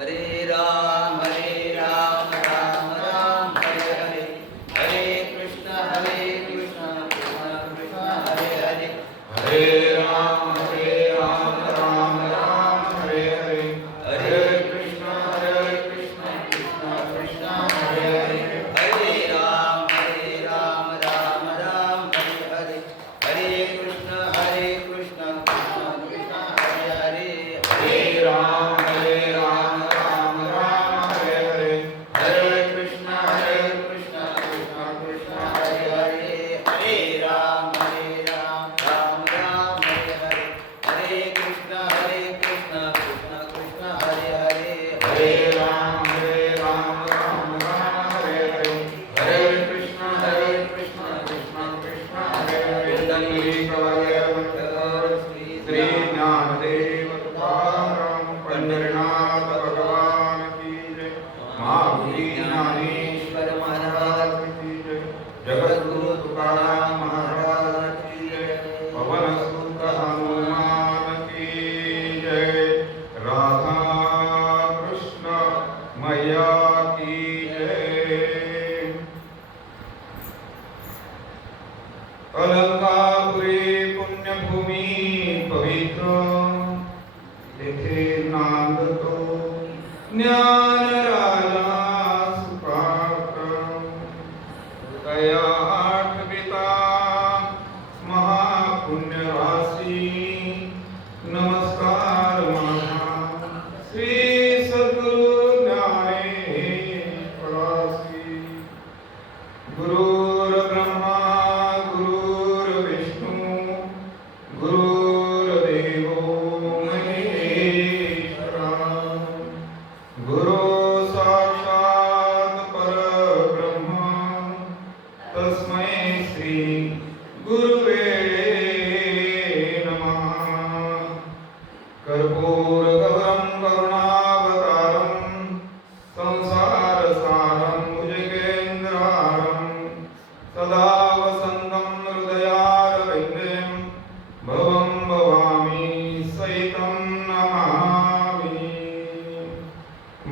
हरे राम राम राम हरे हरे, हरे कृष्ण कृष्ण कृष्ण हरे हरे, हरे राम राम राम हरे हरे, हरे कृष्ण कृष्ण कृष्ण हरे हरे, हरे राम राम राम हरे हरे, हरे कृष्ण कृष्ण कृष्ण हरे हरे, हरे राम राम हरे हरे, हरे कृष्ण कृष्ण कृष्ण हरे हरे, हरे राम राम हरे हरे, हरे कृष्ण कृष्ण कृष्ण हरे हरे, हरे राम राम हरे हरे, हरे कृष्ण कृष्ण कृष्ण हरे हरे, श्री ज्ञानदेव तुकाराम पंढरीनाथ भगवान की जय, महावीर ज्ञानेश्वर महाराज की जय, जगद्गुरु तुकाराम महाराज की जय, पवन सुत हनुमान की जय, राधा कृष्ण मैया की जय। अलंकापुरी पुण्यभूमी पवित्र, तेथे नांदतो ज्ञान राजा सुपात्र, दया आठविता महापुण्य राशी, नमस्कार माझा श्री सद्गुरु ज्ञानेश्वरासी। गुरुर्ब्रह्मा गुरुर्विष्णू गुरुर्देवो महेश्वरा, गुरु साक्षात् परब्रह्म तस्मै श्री गुरुवे नमः। कर्पूरगौरं करुणावतारं संसारसारं भुजगेन्द्रहारं सदा वसन्तं हृदयारविन्दं भवं भवामि सहितं नमामि।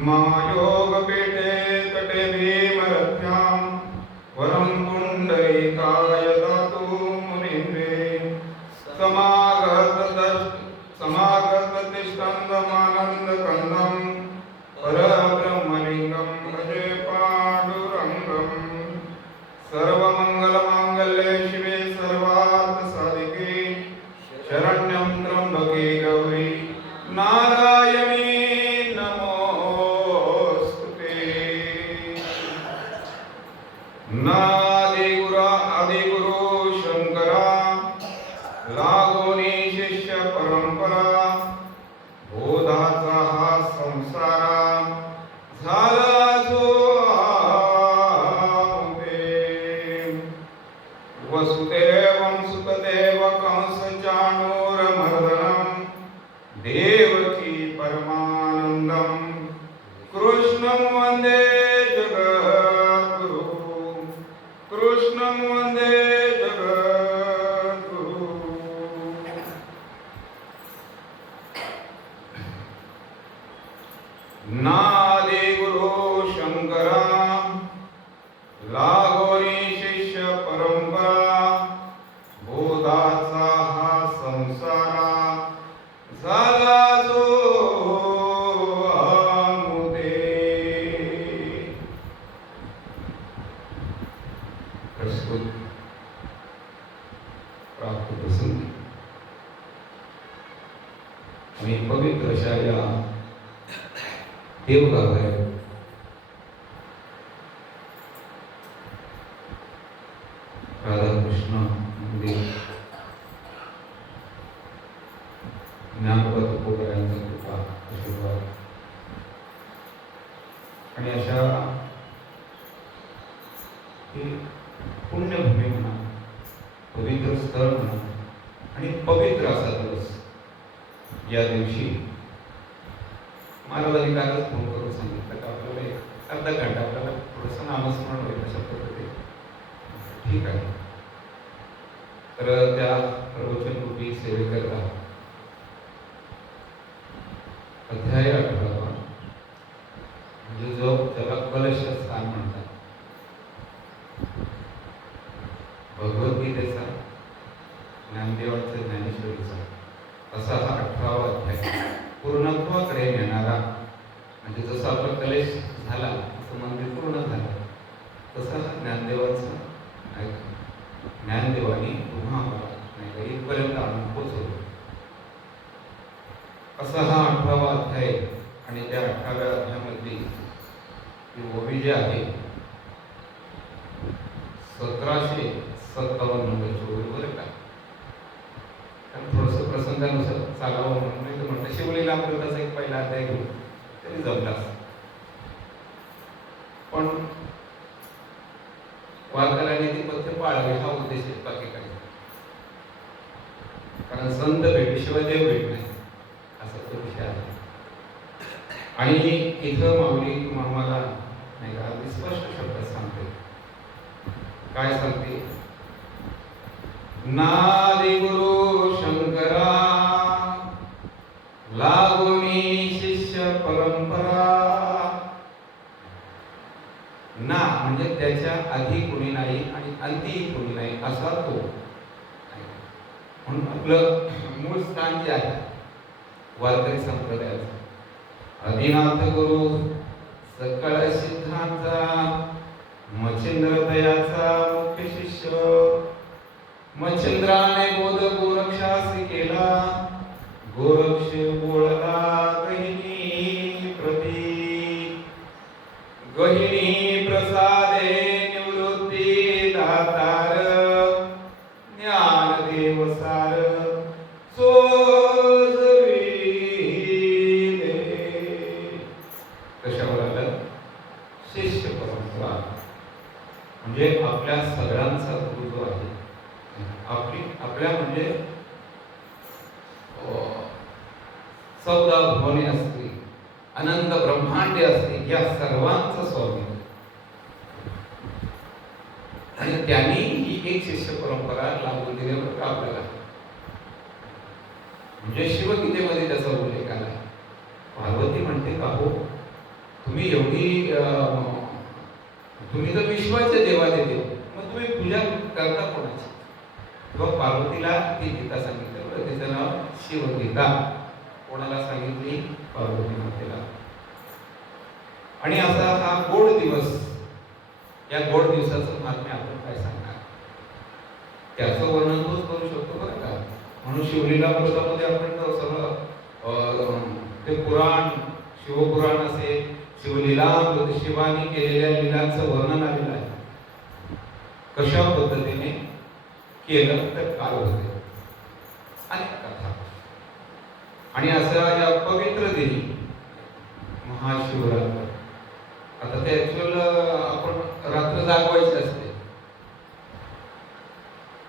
महायोगपीठे तटे भीमरथ्यां वरं पुण्डरीकाय दातु मुनीन्द्रे, समागततिष्ठन्दमानन्दकन्दं परब्रह्मलिङ्गं भजे पाण्डुरङ्गं। सर्वमङ्गलमाङ्गल्ये शिवे सर्वार्थसाधिके, शरण्यं त्र्यम्बके गौरी नारायणी नमोऽस्तुते। आदिगुरु शंकरा, लागोनी शिष्य परंपरा, बोधाचा हा संसारा झाला जो आमुते। वसुदेवं सुतदेव कंस चाणूरमर्दनं, देवकी परमानंदं कृष्णं वन्दे जगद्गुरु, कृष्णं वन्दे जगद्गुरु। नादिगुरु शंकरा, लागोनी शिष्य परंपरा, बोधाचा हा संसारा झाला जो आमुते। प्रस्तुत प्राप्त प्रसंगी मी पवित्र अशा या देवगावात राधाकृष्ण मंदिर ज्ञानोबा तुकोबारायांचा कृपा आशीर्वाद आणि अशा पुण्यभूमी म्हणा, पवित्र स्थळ म्हणा आणि पवित्र असा दिवस या दिवशी महाराजांनी कालच फोन करून सांगितलं की आपल्याला अर्धा घंटा आपल्याला थोडंसं नामस्मरण होईल अशा पद्धतीने. ठीक आहे. तर त्या प्रवचन रूपी सेवेकरता अध्याय 18 म्हणजे जसं आपला कलेश झाला तसं मंदिर पूर्ण झालं, तसं हा ज्ञानदेवाचा ज्ञानदेवानी पुन्हा आम्हाला नाही का इथपर्यंत आणून पोचवलं. असा हा 18वा अध्याय. आणि त्या 18व्या अध्यायामध्ये ओवी जे आहे 1757 ओवी बरं का. थोडंसं प्रसंगानुसार चालावं म्हणून नाही तर म्हणतं शिवलीला अमृताचा एक पहिला अध्याय घेऊ तरी जमलाच. पण वारकऱ्यांनी ती पथ्य पाळावी हा उद्देश आहे, बाकी काही. कारण संत भेटीशिवाय देव भेट नाही असा तो विषय आहे. आणि इथं माऊली आम्हाला नाही का अगदी स्पष्ट शब्दात सांगते. काय सांगते? नादी गुरु शंकरा लागुनी शिष्य परंपरा. ना म्हणजे त्याच्या आधी कोणी नाही आणि अंती कोणी नाही असा तो. म्हणून आपलं मूळ स्थान जे आहे वारकरी संप्रदायाचं, आदिनाथ गुरु सकळ सिद्धांचा मच्छिंद्र दयाचा मुख्य शिष्य. मच्छिंद्राने बोध गोरक्षास केला, गोरक्ष बोळला गहिनी प्रती. गहिनी प्रसादे निवृत्ती दातार, ज्ञानदेव सार सोजविले. कशावर आलं? शिष्य परंपरा. म्हणजे आपल्या सगळ्यांचा गुरु जो आहे, आपल्या म्हणजे 14 भुवने असतील, अनंत ब्रह्मांडे असतील, या सर्वांचं स्वामी. आणि त्यांनी ही एक शिष्य परंपरा लागू दिल्यावर आपल्याला. म्हणजे शिवगीतेमध्ये त्याचा उल्लेख आला. पार्वती म्हणते का हो तुम्ही एवढी तुम्ही तर विश्वाचे देवाचे देव, मग तुम्ही पूजा करता कोणाची? किंवा पार्वतीला ती गीता सांगितलं बरं, तिचं नाव शिवगीता. कोणाला सांगितली? पार्वती मातेला. आणि असा हा गोड दिवस, या गोड दिवसाचं महात्म्य आपण काय सांगणार? त्याचं वर्णन तोच करू शकतो बरं का. म्हणून शिवलीला अमृतामध्ये आपण सगळं ते पुराण, शिवपुराण असेल, शिवलीलामृत, शिवानी केलेल्या लीलांचं वर्णन आलेलं आहे. कशा पद्धतीने केलं तर काल होते अनेक कथा. आणि असा या पवित्र दिनी महाशिवरात्र, आता ते ऍक्च्युअल आपण रात्र जागवायची असते,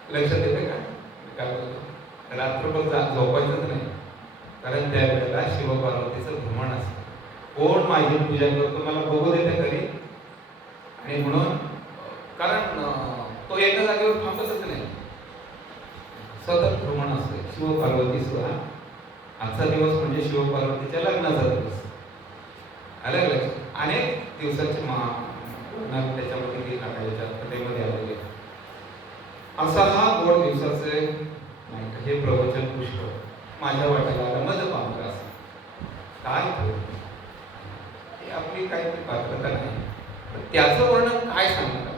लक्षात येते का? काय बोलतो? रात्रभर झोपायचंच नाही, कारण त्यावेळेला शिवपार्वतीचं भ्रमण असतं. कोण माझी पूजा करतो मला बघू देते खरी. आणि म्हणून कारण तो एका जागेवर थांबतच नाही, सतत भ्रमण असते. शिवपार्वती सुद्धा आजचा दिवस म्हणजे शिवपार्वतीच्या लग्नाचा दिवस. आलं लक्षात? अनेक दिवसाचे त्याच्यामध्ये कथेमध्ये आलेले. असा हा गोड दिवसाचे हे प्रवचन पुष्प माझ्या वाट्याला आलं. मज पामर असं काय हे आपली काही पात्रता नाही, पण त्याचं वर्णन काय सांगणार?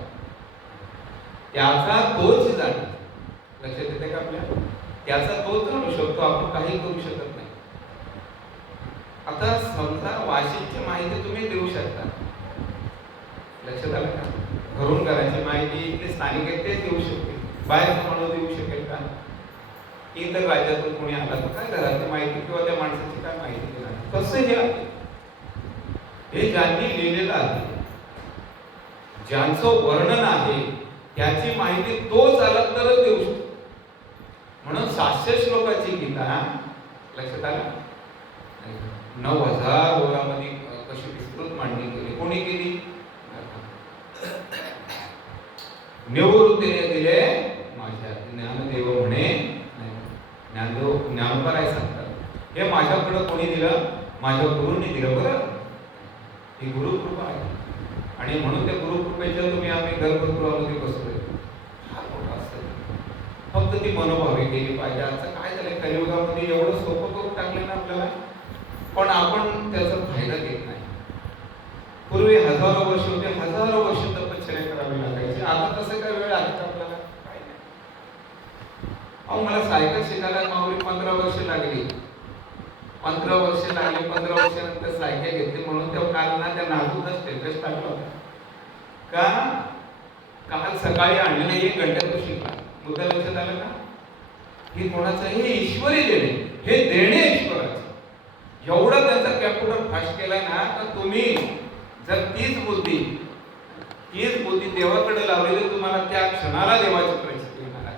त्याचा तोच जाणं. लक्षात येते का आपल्या? त्याचा तोच जाणू शकतो, आपण काही करू शकत नाही. आता समजा वाशिमची माहिती तुम्ही देऊ शकता, लक्षात आलं का? घरून करायची माहिती इथले स्थानिक आहेत तेच देऊ शकते, बाहेरचा माणूस देऊ शकेल का? इतर राज्यातून कोणी आला तर काय घरातली माहिती किंवा त्या माणसाची काय माहिती देणार? कसं हे आहे? हे ज्यांनी लिहिलेलं आहे, ज्यांचं वर्णन आहे, त्याची माहिती तोच आला तरच देऊ शकतो. म्हणून 700 श्लोकाची गीता, लक्षात आलं? 9000 ओळांमध्ये कशी विस्तृत मांडणी केली. कोणी केली? निवृत्तीने दिले माझ्या. ज्ञानदेव म्हणे, ज्ञानदेव ज्ञानोबा काय सांगतात, हे माझ्याकडे कोणी दिलं? माझ्या गुरुंनी दिलं. बरं, ही गुरुकृपा आहे. आणि म्हणून त्या गुरुकृपेच्या तुम्ही आम्ही गर्भगृहामध्ये बसतोय. हा मोठा असतं. फक्त ती मनोभावी केली पाहिजे. आता काय झालं कलियुगामध्ये एवढं सोपं करून टाकलं ना आपल्याला, पण आपण त्याचा फायदा घेत नाही. पूर्वी हजारो वर्ष होते, हजारो वर्ष तपश्चर्या करावी लागायची. आता तसं काय वेळ आहे का आपल्याला? काय नाही. अहो मला सायकल शिकायला माऊली 15 वर्ष लागली. 15 वर्ष लागली. 15 वर्षानंतर सायकल घेतली म्हणून त्या कालना त्या नागूचा स्टेटस टाकला होता. का काल सकाळी आणलेलं 1 घंट्यात तो शिकला. मुद्दा लक्षात आलं का? हे कोणाचं? हे ईश्वरी देणे, हे देणे ईश्वराचं. एवढं त्यांचा कॅम्प्युटर फास्ट केलाय ना, तर तुम्ही जर तीच बुद्धी देवाकडे लावली तर तुम्हाला त्या क्षणाला देवाची परिस्थिती येणार आहे.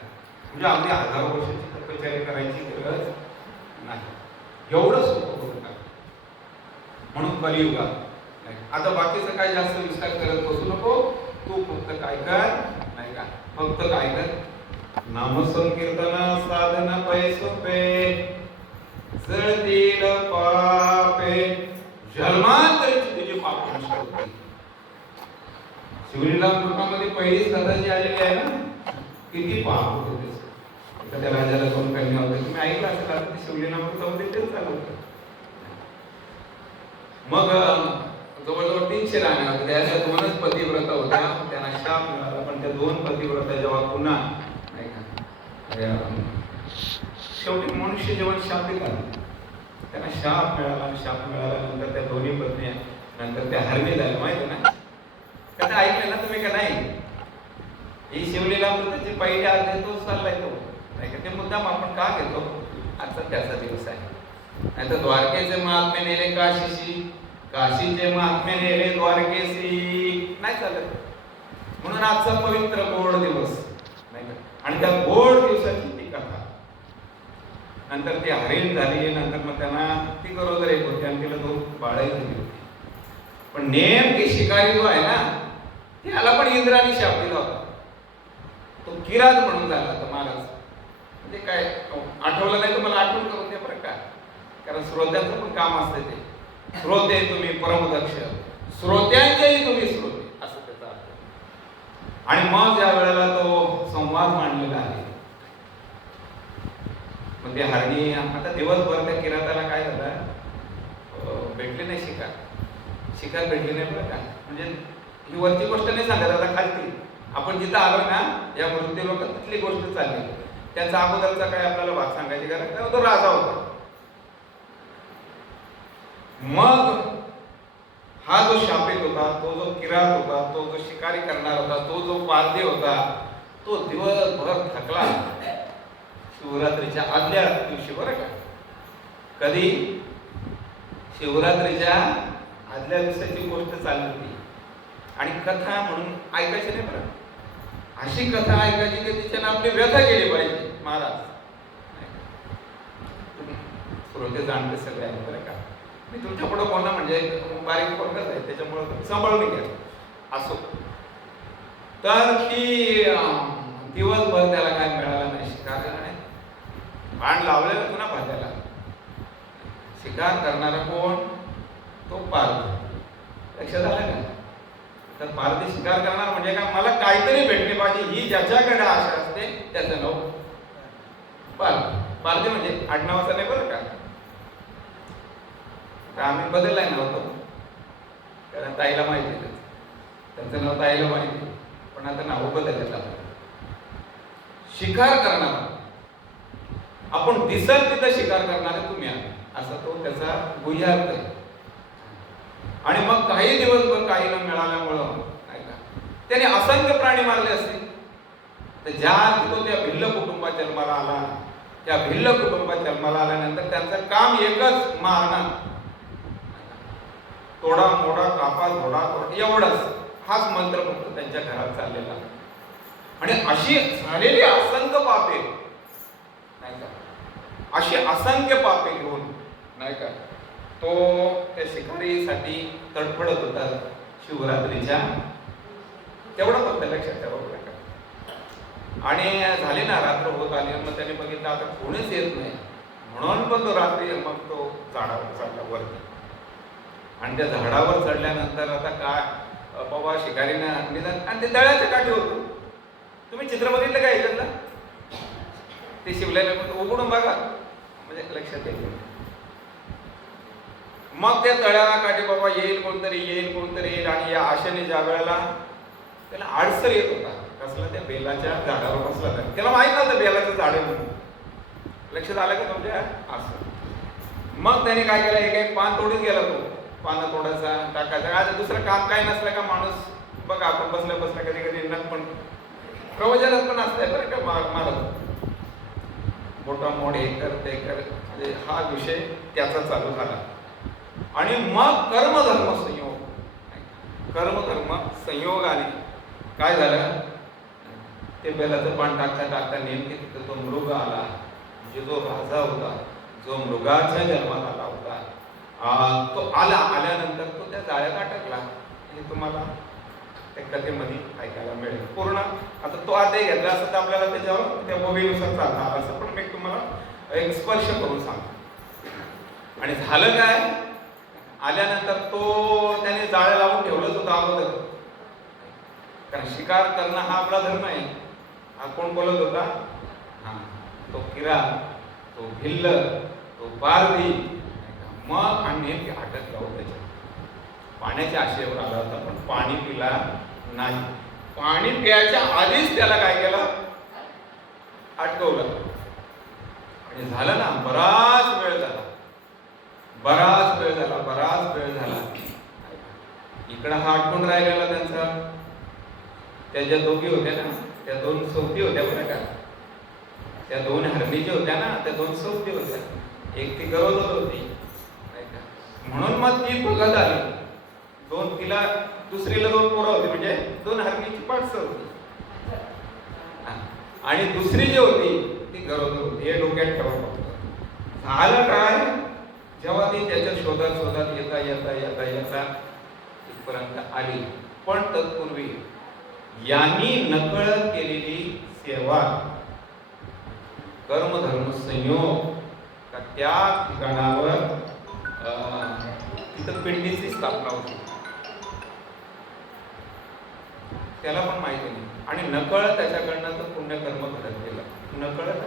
म्हणजे अगदी हजारो वर्षाची तपश्चर्या करायची गरज नाही. एवढं सोपं करून टाक. म्हणून कलियुगात आता बाकीचं काय जास्त विस्तार करत बसू नको. तू फक्त काय कर, नाही का, फक्त काय कर, नामसंकीर्तन साधन पैसोपे जळतील पापे जन्मांतरीची तुझी पाप नष्ट होतील. शिवलीलामृतामध्ये पहिलीच कथा जी आलेली आहे ना, किती पाप होते. त्या राजाला 2 कन्या होत्या. तुम्ही ऐकलं असेल आता ते शिवलीलामृतामध्ये तेच चालू होतं. मग जवळजवळ 300 राण्या होत्या. त्याच्या 2च पतिव्रता होत्या. त्यांना शाप मिळाला. पण त्या 2 पतिव्रता जेव्हा पुन्हा नाही का, शेवटी मनुष्य जेव्हा शापित आला, त्यांना शाप मिळाला. शाप मिळाल्यानंतर त्या दोन्ही पत्नी नंतर त्या हरणी झाल्या. माहिती ना? कथा ऐकलं ना तुम्ही का नाही? ही शिवलीलामृताची पहिली अध्याय तो चाललाय तो नाही का. ते मुद्दाम आपण का घेतो? आजचा त्याचा दिवस आहे. नाही तर द्वारकेचे महात्मे नेले काशीशी, काशीचे महात्मे नेले द्वारकेशी, नाही चालत. म्हणून आजचा पवित्र गोड दिवस नाही का. आणि त्या गोड दिवसाची ती कथा. नंतर ती हरिण झाली. नंतर मग त्यांना ती गरोदर एक होती आणि तिला 2 बाळही झाली होती. पण नेमकी शिकारी जो आहे ना, त्याला पण इंद्राने शाप दिला होता. तो किरात म्हणून झाला होता महाराज. म्हणजे काय आठवलं नाही तर मला आठवण करून द्या बरं का. कारण श्रोत्यांचं पण काम असते ते. श्रोते तुम्ही परमदक्ष, श्रोत्यांचेही तुम्ही श्रोते, असं त्याचा अर्थ. आणि मग ज्या वेळेला तो संवाद मांडलेला आहे, मग ते हरणी आता दिवसभर त्या किराताला काय झालं, भेटली नाही शिकार भेटली नाही बरं का. म्हणजे ही वरची गोष्ट नाही सांगत, आता खालती आपण जिथं आलो ना, या मृत्यू लोक तिथली गोष्ट चालली. त्याचा अगोदरचा काय आपल्याला भाग सांगायची गरज नाही. तो राजा होता. मग हा जो शापित होता, तो जो किरात होता, तो जो शिकारी करणार होता, तो जो पारधी होता, तो दिवसभर थकला. शिवरात्रीच्या आदल्या दिवशी बरं का. कधी? शिवरात्रीच्या आदल्या दिवसाची गोष्ट चालली होती. आणि कथा म्हणून ऐकायची नाही बरं. अशी कथा ऐकायची की तिच्यानं आपली व्यथा केली पाहिजे. महाराज श्रोते जाणते सगळे आहे बरं का. मी तुमच्या पुढे कोणा म्हणजे बारीक पोरगच आहे, त्याच्यामुळे सांभाळून घ्या. असो तर ती दिवसभर त्याला काय मिळालं नाही. शिकार नाही, बाण लावलेलं पुन्हा भात्याला. शिकार करणारा कोण? तो पारधी. लक्षात आलं का? तर पारधी शिकार करणार म्हणजे काय, मला काहीतरी भेटले पाहिजे ही ज्याच्याकडे आशा असते त्याचं नाव पारधी. पारधी म्हणजे आडनावाचं नाही बरं का. आम्ही बदललाय नव्हतो, कारण ताईला माहिती, त्यांचं नाव ताईला माहिती, पण आता नाव बदललं. शिकार करणारा, आपण दिसल तिथं शिकार करणारे तुम्ही आहात, असा तो त्याचा गुह्यार्थ आहे. आणि मग काही दिवसभर काही न मिळाल्यामुळं त्याने असंख्य प्राणी मारले असतील. तर ज्या तो त्या भिल्ल कुटुंबात जन्माला आला, त्या भिल्ल कुटुंबात जन्माला आल्यानंतर त्यांचं काम एकच, मारणं. तोडा मोडा कापा घोडा तोडा, एवढंच. हाच मंत्र फक्त त्यांच्या घरात चाललेला. आणि अशी झालेली असंख्य पापे नाही का, अशी असंख्य पापे घेऊन नाही का तो त्या शिकारीसाठी तडफडत होता शिवरात्रीच्या. तेवढं फक्त लक्षात ठेवा बरं का. आणि झाली ना रात्र होत आली, मग त्याने बघितलं आता कोणीच येत नाही, म्हणून पण तो रात्री मग तो झाडावर चढला वरती. आणि त्या झाडावर चढल्यानंतर आता काय बाबा शिकारीनं निदान, आणि ते तळ्याच्या काठी होतं. तुम्ही चित्र बघितलं का याच्यातलं? ते शिवलेलं उघडून बघा म्हणजे लक्षात येईल. मग त्या तळ्याला काठी बाबा येईल कोणतरी येईल आणि या आशेने ज्या वेळेला त्याला आडसर येत होता कसला त्या बेलाच्या झाडावर बसला त्याला माहित नव्हतं बेलाचं झाड आहे म्हणून. लक्षात आलं का तुमच्या असं. मग त्याने काय केलं एक पान तोडीत गेला तो पानं तोडायचा टाकायचा आज दुसरं काम काय नसलं का माणूस बघा आपण बसल्या कधी कधी नक पण प्रवचनात पण असतंय बरं का महाराज मोठा मोड हे कर ते कर म्हणजे हा विषय त्याचा चालू झाला. आणि मग कर्मधर्म संयोगाने काय झालं ते बेलाचं पान टाकता नेमके तिथं तो मृग आला म्हणजे जो राजा होता जो मृगाच्या जन्मात आला होता तो आल्यानंतर तो त्या जाळ्यात अटकला. हे तुम्हाला त्या कथेमध्ये ऐकायला मिळेल पूर्ण. आता तो अध्याय घेतला असं तर आपल्याला त्याच्यावर त्या मूवीनुसार चालणार असं पण मी तुम्हाला एक स्पर्श करून सांगतो. आणि झालं काय आल्यानंतर तो त्याने जाळं लावून ठेवलंच होतं अगोदर कारण शिकार करणं हा आपला धर्म आहे. हा कोण बोलत होता हा तो किरा तो भिल्ल तो पारधी मग आणि नेमके अटकला होता त्याच्यात पाण्याच्या आशेवर आला होता पण पाणी पिला नाही. पाणी प्यायच्या आधीच त्याला काय केलं अटकवलं. आणि झालं ना बराच वेळ झाला इकडं हा अटकून राहिलेला त्यांचा त्या ज्या दोघी होत्या ना त्या दोन सोबती होत्या बरं का त्या दोन हरणी ज्या होत्या ना त्या दोन सोबती होत्या एक ती गरोदर होती म्हणून मग ती बघत आली दोन तिला दुसरीला दोन पोरं होती म्हणजे दोन हरणीची पाठसं होती आणि दुसरी जी होती ती गरोदर होती. हे डोक्यात ठेवा फक्त. झालं काय जेव्हा ती त्याच्या शोधात येता इथपर्यंत आली पण तत्पूर्वी यांनी नकळत केलेली सेवा कर्मधर्म संयोग का त्या ठिकाणावर तिथं पिंडीची स्थापना होती त्याला पण माहिती नाही. आणि नकळत त्याच्याकडनं तर पुण्यकर्म घडत गेलं नकळत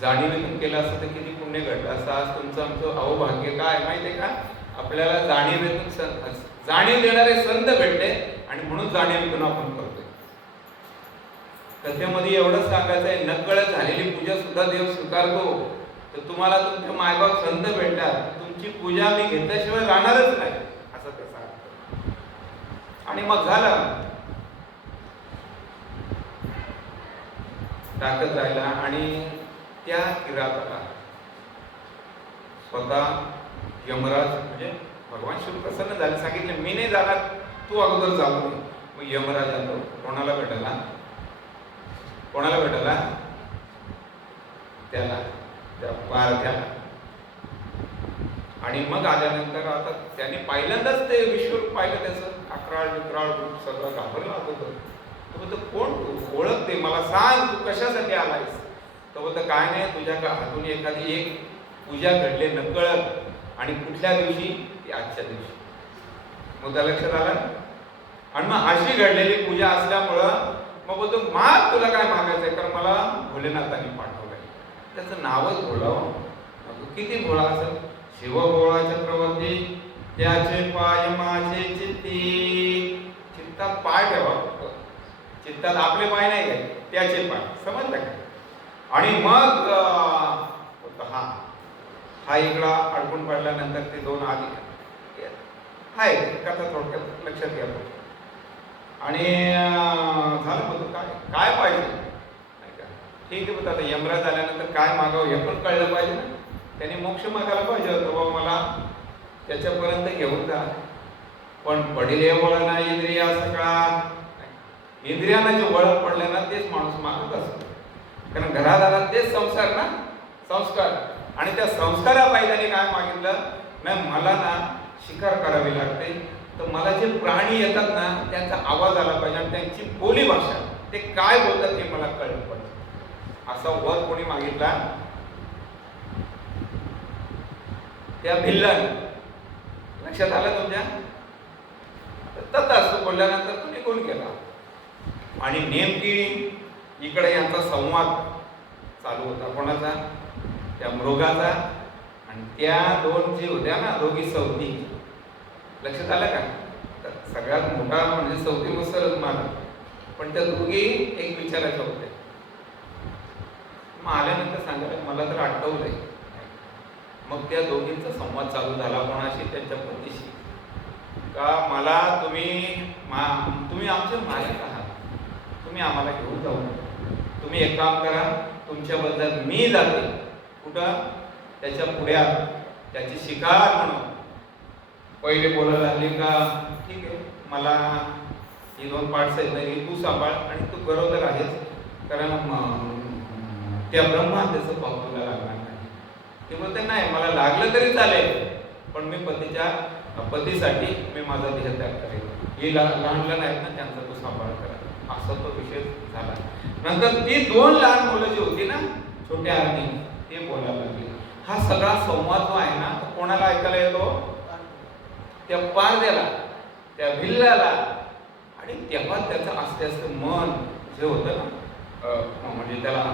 जाणीवेतून केलं असतं तर किती पुण्य घडलं असं. आज तुमचं आमचं अहोभाग्य काय माहितीये का आपल्याला जाणीवेतून जाणीव देणारे संत भेटले आणि म्हणून जाणीवेतून आपण करतोय. कथेमध्ये एवढंच सांगायचं आहे नकळत झालेली पूजा सुद्धा देव स्वीकारतो. तर तुम्हाला तुमचे मायबाप संत भेटतात तुमची पूजा मी घेतल्याशिवाय राहणारच नाही असं कसं अर्थ. आणि मग झालं टाकत राहिला आणि त्या किराताला स्वतः यमराज म्हणजे भगवान शिव प्रसन्न झाले सांगितले मी नाही जाणार तू अगोदर जाऊ नये. मग यमराज आलो कोणाला भेटला त्याला त्या पारध्याला. आणि मग आल्यानंतर आता त्याने पहिल्यांदाच ते विश्वरूप पाहिलं त्याचं अकराळ विक्राळ रूप सगळं घाबरला होतं. तो बोलतो कोण तू ओळख दे मला सांग तू कशासाठी आलायस. तो बोलतो काय नाही तुझ्या हातून एखादी एक पूजा घडले नकळत आणि कुठल्या दिवशी ती आजच्या दिवशी. मुद्दा लक्षात आला. आणि मग अशी घडलेली पूजा असल्यामुळं मग बोलतो माग तुला काय मागायचंय कारण मला भोलेनाथांनी पाठवलंय. त्याचं नावच भोळा. किती भोळा असेल. शिव भोळा चक्रवर्ती त्याचे पाय माझे चित्ती. चित्तात पाय ठेवा चित्तात आपले पाय नाही काय त्याचे पाय समजलं का. आणि मग हा इकडा अडकून पडल्यानंतर ते दोन आधी हाय कथा थोडक्यात लक्षात घ्या. आणि झालं मग काय पाहिजे ठीक आहे. आता यमराज आल्यानंतर काय मागावं हे पण कळलं पाहिजे ना. त्याने मोक्ष मागायला पाहिजे होतं बाबा मला त्याच्यापर्यंत घेऊन जा. पण पडिले वळणा इंद्रिया सगळा इंद्रियांना जे वळण पडले ना तेच माणूस मागत असतो. कारण घरादारात तेच संस्कार ना संस्कार. आणि त्या संस्कारापायी त्याने काय मागितलं नाही मला ना शिकार करावी लागते तर मला जे प्राणी येतात ना त्यांचा आवाज आला पाहिजे आणि त्यांची बोली भाषा ते काय बोलतात हे मला कळलं पाहिजे. असा वर कोणी मागितला त्या भिल्लाने. लक्षात आलं तुमच्या. तथास्तु बोलल्यानंतर तो निघून गेला. आणि नेमकी इकडे यांचा संवाद चालू होता कोणाचा त्या मृगाचा आणि आणि त्या दोन जे होत्या ना दोघी सवती, लक्षात आलं का? तर सगळ्यात मोठा म्हणजे सवतीनुसारच मला, पण त्या दोघी एक विचाराच्या होत्या. मग आल्यानंतर सांगायला मला तर आठवलंय. मग त्या दोघींचा संवाद चालू झाला कोणाशी? त्यांच्या पतीशी. का मला तुम्ही आमचे मालक आहात, तुम्ही आम्हाला घेऊन जाऊ नका. तुम्ही एक काम करा, तुमच्या बदल्यात मी जाते. कुठं? त्याच्या पुढ्यात त्याची शिकार म्हणून. पहिले बोलायला लागली का ठीक आहे, मला ही 2 पार्ट्स आहेत नाही तू सांभाळ आणि तू गरोदर आहेस, कारण त्या ब्रह्मा त्याचं पाप तुला लागणार नाही. ते बोलते नाही मला लागलं तरी चालेल, पण मी पतीसाठी मी माझा देह त्याग करेल. ही लहान लहान आहेत ना, त्यांचा तो सांभाळ करा. असा तो विषय झाला. नंतर ती 2 लहान मुलं जी होती ना छोट्या आरणी, ते बोलायला लागली. हा सगळा संवाद जो आहे ना तो कोणाला ऐकायला येतो? त्या पारद्याला, त्या भिल्लाला. आणि तेव्हा त्याचं आस्ते आस्ते मन जे होतं ना, म्हणजे त्याला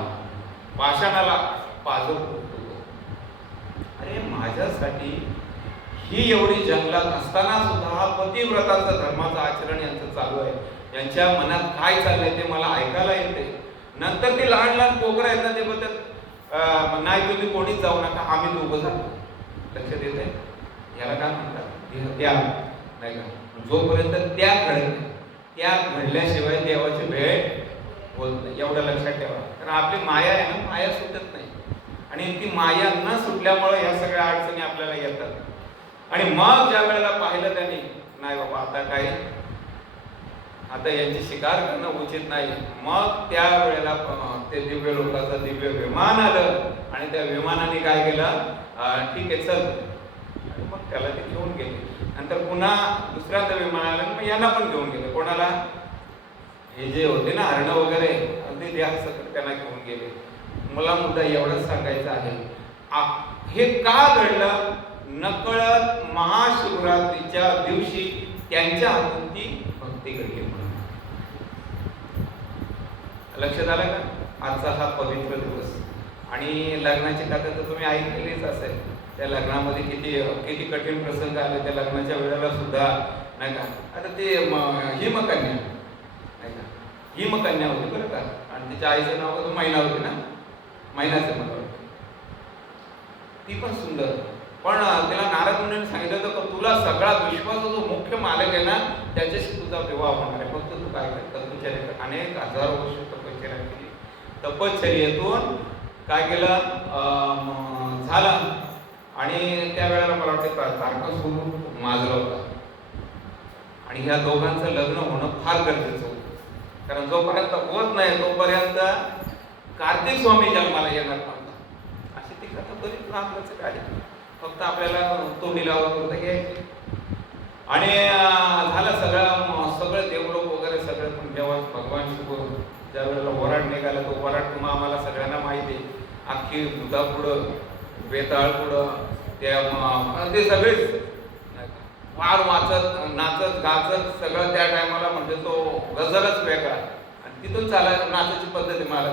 पाषाणाला पाजत होतं. अरे माझ्यासाठी ही एवढी जंगलात असताना सुद्धा हा पतिव्रताचं धर्माचं आचरण यांचं चालू आहे, यांच्या मनात काय चाललंय ते मला ऐकायला येते. नंतर ती लहान लहान पोकरं आहेत ना, ते बोलतात नाही तुम्ही कोणीच जाऊ नका, आम्ही दोघं जातो. लक्षात येते? याला काय म्हणतात? त्या नाही का? जोपर्यंत त्या घडत नाही, त्या घडल्याशिवाय देवाची भेट होत नाही. एवढं लक्षात ठेवा. कारण आपली माया आहे ना, माया सुटत नाही. आणि ती माया न सुटल्यामुळे ह्या सगळ्या अडचणी आपल्याला येतात. आणि मग ज्या वेळेला पाहिलं त्यांनी, नाही बाबा आता काय, आता यांची शिकार करणं उचित नाही. मग त्या वेळेला ते दिव्य लोकांचं दिव्य विमान आलं आणि त्या विमानाने काय केलं, ठीक आहे चल, आणि मग त्याला ते घेऊन गेले. नंतर पुन्हा दुसऱ्यांदा विमान आलं, मग यांना पण घेऊन गेले. कोणाला? हे जे होते ना हरणं वगैरे, अगदी द्या सकट त्यांना घेऊन गेले. मला मुद्दा एवढंच सांगायचं आहे, हे का घडलं? नकळत महाशिवरात्रीच्या दिवशी त्यांच्या हातून ती भक्ती घडली म्हणून. लक्षात आलं का? आजचा हा पवित्र दिवस. आणि लग्नाची कथा तर तुम्ही ऐकलेलीच असेल. त्या लग्नामध्ये किती कठीण प्रसंग आले त्या लग्नाच्या वेळेला सुद्धा, नाही का? आता ते हिमकन्या नाही का, हिमकन्या होती बरं का, आणि तिच्या आईचं नाव होतं मैना होती ना, मैनाचं मला वाटतं. ती पण सुंदर, पण तिला नारद मुनीने सांगितलं होतं की तुला सगळा विश्वाचा जो मुख्य मालक आहे ना त्याच्याशी तुझा विवाह होणार आहे, फक्त तू काय कर, तपश्चर्या कर. अनेक हजारो वर्ष तपश्चर्या केली. तपश्चर्येतून काय केलं झालं. आणि त्यावेळेला मला वाटतं तारकासुर माजला होता. आणि ह्या दोघांचं लग्न होणं फार गरजेचं होतं, कारण जोपर्यंत होत नाही तोपर्यंत कार्तिक स्वामी जन्माला येणार नव्हता. अशी ती कथा बरीच लांबच आहे, फक्त आपल्याला तोंडीला होतं घ्यायची. आणि झालं सगळं देवलोक वगैरे सगळं. पण जेव्हा भगवान शिव ज्या वेळेला वराड निघाला, तो वराड तुम्हाला आम्हाला सगळ्यांना माहिती आहे. अख्खी दुधा पुढं, वेताळ पुढं, ते सगळेच फार वाचत नाचत गाचत सगळं त्या टायमाला, म्हणजे तो गजरच वेगळा. आणि तिथून चालायचं नाचाची पद्धत आहे मला,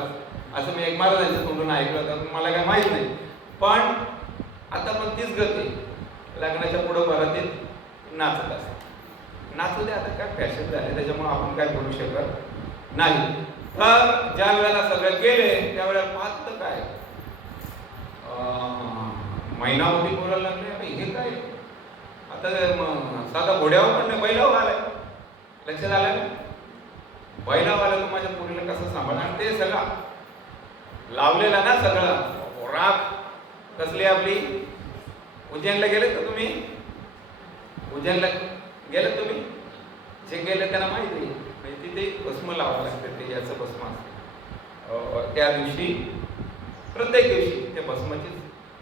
असं मी एक महाराजांच्या तोंडून ऐकलं होतं, मला काय माहित नाही. पण आता पण तीच गती, लग्नाच्या पुढं बरातीत नाचत असत. नाचू दे, आता काय फॅशन झाले त्याच्यामुळे आपण काय बोलू शकत नाही. तर ज्या वेळेला सगळं गेले त्यावेळेला पाहत काय महिनावधी बोलायला लागले, अरे हे काय आता साधा घोड्यावर पण नाही, बैलावर आलाय. लक्षात आलं ना? बैलावर आलं तर माझ्या पोरीला कसं सांभाळणार? आणि ते सगळं लावलेलं ना, सगळं राख कसली आपली. उज्जैनला गेले तर तुम्ही? उज्जैनला गेले तुम्ही? जे गेले त्यांना माहिती आहे, म्हणजे तिथे भस्म लावावं लागते. ते याचं भस्म असते त्या दिवशी, प्रत्येक दिवशी ते भस्माची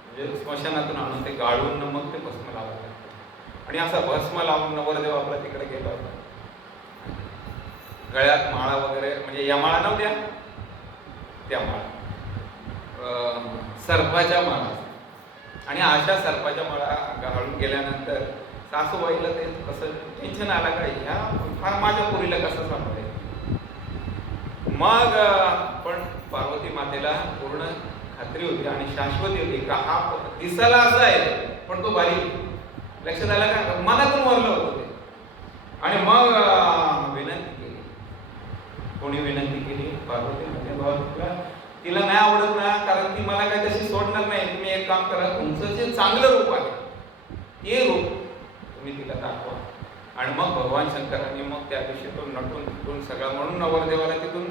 म्हणजे स्मशानातून आणून ते गाळून मग ते भस्म लावावं लागतं. आणि असा भस्म लावून नवरदेव आपला तिकडे गेला होता. गळ्यात माळा वगैरे, म्हणजे या माळा नव्हत्या, त्या माळा सर्पाच्या माळा. आणि अशा सर्पाच्या माळा घालून गेल्यानंतर सासूबाईला ते कसं टेन्शन आला काय, ह्या फार माझ्या पोरीला कसं सांभाळेल. मग पण पार्वती मातेला पूर्ण खात्री होती आणि शाश्वती होती का हा दिसायला असा आहे पण तो बारीक. लक्षात आलं का? मनातून वरलं होतं ते. आणि मग विनंती केली. कोणी विनंती केली? पार्वती म्हणजे बाबा तिला नाही आवडत ना, कारण ती मला काही तशी सोडणार नाही. तुम्ही एक काम करा, तुमचं जे चांगलं रूप आहे ते रूप तुम्ही तिला दाखवा. आणि मग भगवान शंकरांनी मग त्या दिवशी तो नटून तिथून सगळं म्हणून नवरदेवाला तिथून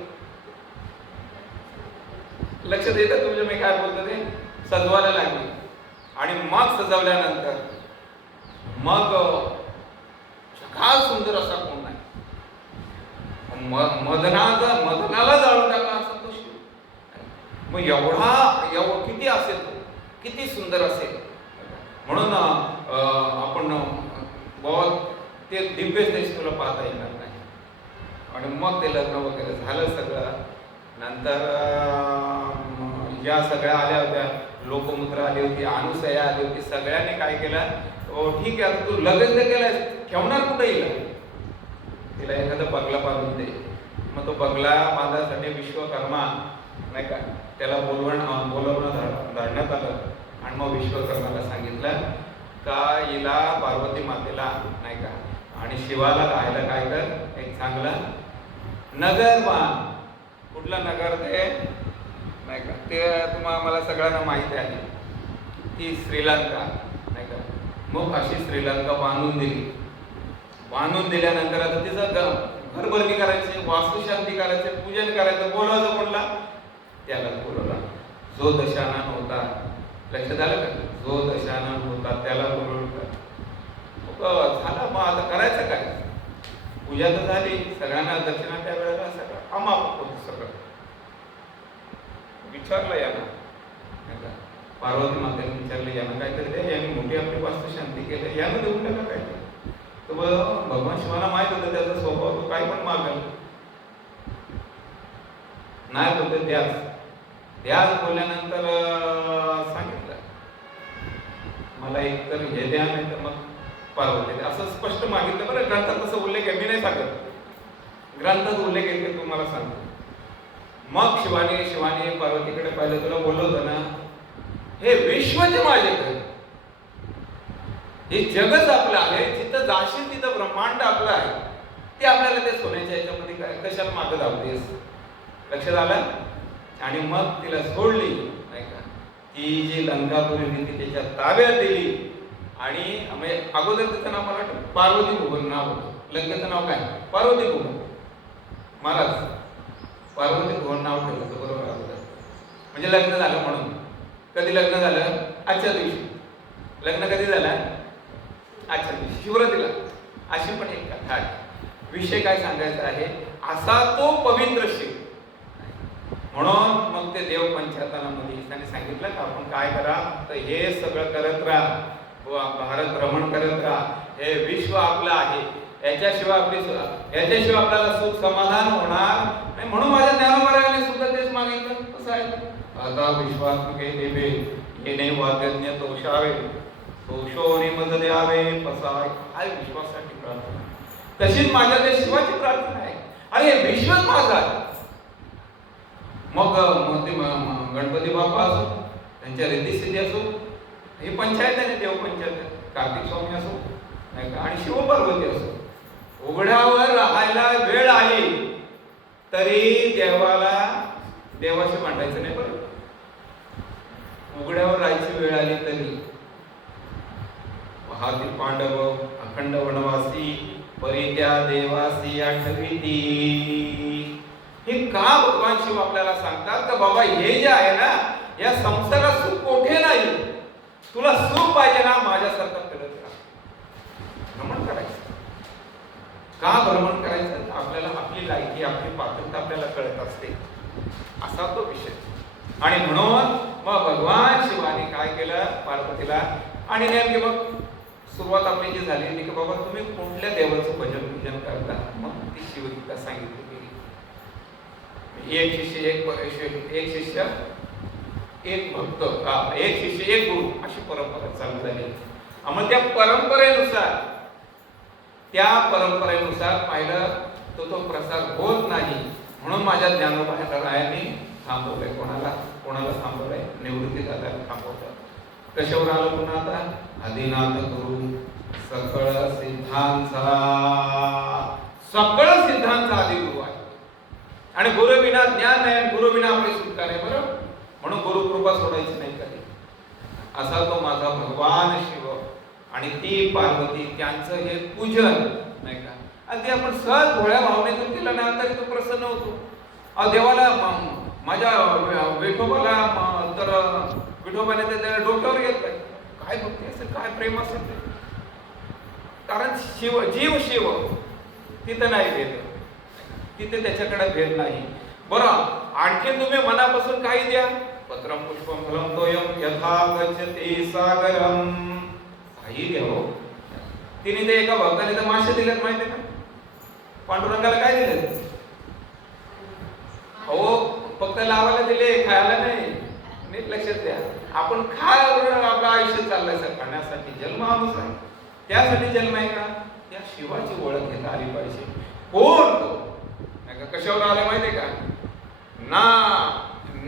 लक्षात येतं तुमच्या मी काय बोलतो ते सजवायला लागली. आणि मग सजवल्यानंतर मग सगळा सुंदर असा कोण नाही, मदनाला जाळून टाकला असा तो शिव. मग एवढा किती असेल, किती सुंदर असेल. म्हणून आपण बहुत ते दिव्य देश तुला पाहता येणार नाही. आणि मग ते लग्न वगैरे झालं सगळं. नंतर या सगळ्या आल्या होत्या, लोकमुद्रा आली होती, अनुसया आली होती. सगळ्यांनी काय केलं, ठीक आहे तू लग्न केलं, ठेवणार कुठे येईल, तिला एखादा बंगला बांधून दे. मग तो बंगला बांधण्यासाठी विश्वकर्मा नाही का त्याला बोलवणं धाडण्यात आलं. आणि मग विश्वकर्माला सांगितलं का हिला पार्वती मातेला नाही का आणि शिवाला राहायला काय कर, एक चांगलं नगर बांध. कुठलं नगर ते नाही का, ते तुम्हाला मला सगळ्यांना माहिती आहे, ती श्रीलंका नाही का. मग अशी श्रीलंका बांधून दिली. बांधून दिल्यानंतर आता तिचं घरभरणी करायची, वास्तुशांती करायची, पूजन करायचं. बोलवायचं कोणला, त्याला बोलवला. जो दशानन होता, लक्षात आलं का, जो दशानन होता त्याला बोलवलं. झालं. मग आता करायचं काय, पूजा तर झाली, सगळ्यांना दक्षिणा त्या वेळेला सगळं अमाप होतं. सगळं विचारलं यानं, पार्वती मातेने विचारलं यानं काहीतरी द्या, यांनी मोठी आपली वास्तुशांती केली, यानं देऊन टाका काहीतरी. तर भगवान शिवाला माहित होतं त्याचा स्वभाव, तो काय पण मागेल. नाही बोलते द्याच बोलल्यानंतर सांगितलं मला एक तर हे द्या, नाही तर मग पार्वती असं स्पष्ट मागितलं. बरं ग्रंथात तसं उल्लेख आहे, मी नाही सांगत, ग्रंथात उल्लेख आहे ते तुम्हाला सांगतो. मग शिवानी पार्वतीकडे पाहिलं, तुला बोललो होतं ना, हे विश्वच माझ्याकडे, हे जगच आपलं आहे, जिथं जाशील तिथं ब्रह्मांड आपलं आहे, ते आपल्याला ते सोन्याच्या याच्यामध्ये काय कशाला मागं धावतेस. लक्षात आलं. आणि मग तिला सोडली नाही का, ती जी लंकापुरी होती त्याच्या ताब्यात दिली. आणि अगोदर तिचं नाव मला वाटतं पार्वती भुवन नाव होतं, लंकेचं नाव काय, पार्वती भुवन. महाराज पार्वती भुवन नाव ठेवलं होतं बरोबर अगोदर, म्हणजे लग्न झालं म्हणून. कधी लग्न झालं, आजच्या दिवशी. लग्न कधी झालं, आजच्या दिवशी, शिवरात्रीला. अशी पण एक कथा आहे. विषय काय सांगायचा आहे, असा तो पवित्र शिव. म्हणून मग ते देव पंचायतनामध्ये त्यांनी सांगितलं का आपण काय करा, तर हे सगळं करत राहा, भारत भ्रमण करत राहा, हे विश्व आपलं आहे, याच्याशिवाय आपल्याला सुख समाधान होणार नाही. म्हणून माझ्या ज्ञानोबराने सुद्धा तेच मागितलं. कसं आहे, आता विश्वात्मके देवे येणे वाद्यज्ञ तोषावे, तोषोनी मद द्यावे पसाय. काय विश्वासासाठी प्रार्थना, तशीच माझ्या त्या शिवाची प्रार्थना आहे. अरे विश्वच माझा आहे. मग ते गणपती बाप्पा असो, त्यांच्या रिद्धिसिद्धी असो, ही पंचायत आहे, देव पंचायत, कार्तिक स्वामी असो नाही का, आणि शिवपार्वती असो, उघड्यावर राहायला वेळ आली तरी देवाशी मांडायचं नाही. बरं, उघड्यावर राहायची वेळ आली तरी हाती पांडव अखंड वनवासी परित्या देवासी आठविती. हे का भगवान शिव आपल्याला सांगतात का बाबा हे जे आहे ना, या संसारात सुख कोठे नाही, तुला सुख पाहिजे ना, माझ्यासारखं फिरत राहा. भ्रमण करायचं. का भ्रमण करायचं, आपल्याला आपली लायकी आपली पात्रता आपल्याला कळत असते, असा तो विषय. आणि म्हणून मग भगवान शिवाने काय केलं पार्वतीला, आणि नेमके मग सुरुवात आपली जी झाली की बाबा तुम्ही कुठल्या देवाचं भजन पूजन करता, मग ती शिवगीता सांगितली गेली. एक शिष्य एक भक्त, एक शिष्य एक गुरु, अशी परंपरा चालू झाली. मग त्या परंपरेनुसार पाहिलं तो प्रसार होत नाही. म्हणून माझ्या ज्ञानोबा रायांनी थांबवलंय. कोणाला थांबवलंय? निवृत्ती दादाला थांबवलं. कशावर आलं पुन्हा आता? आदिनाथ गुरु सकळ सिद्धांचा आदी गुरु आहे. आणि गुरु विना ज्ञान नाही आणि गुरु विना आपली सुटका नाही. बरोबर? म्हणून गुरु कृपा सोडायची नाही कधी. असा तो माझा भगवान शिव आणि ती पार्वती, त्यांचं हे पूजन नाही का अगदी आपण सहज भोळ्या भावनेतून केलं ना तरी तो प्रसन्न होतो. देवाला माझ्या विठोबाला तर विठोबाने त्याच्या डोक्यावर घेतलंय. काय भक्ती असेल, काय प्रेम असेल ते. कारण जीव शिव तिथं नाही भेद, तिथे त्याच्याकडे भेद नाही. बरं, आणखी तुम्ही मनापासून काही द्या. पत्रम पुष्पम फलम तोयम यथा गच्छते सागरम. काही द्या हो. तिने ते एका भक्ताने तर मासे दिलेत माहिती का? पांडुरंगाला काय दिले? हो, फक्त लावायला दिले, खायला नाही. नीट लक्षात द्या. आपण खायला आपलं आयुष्य चाललंय सर, खाण्यासाठी जन्म आमचा आहे. त्यासाठी जन्म आहे का? त्या शिवाची ओळख घेता आली पाहिजे. कोण तो नाही का? कशावर आले माहितीये का?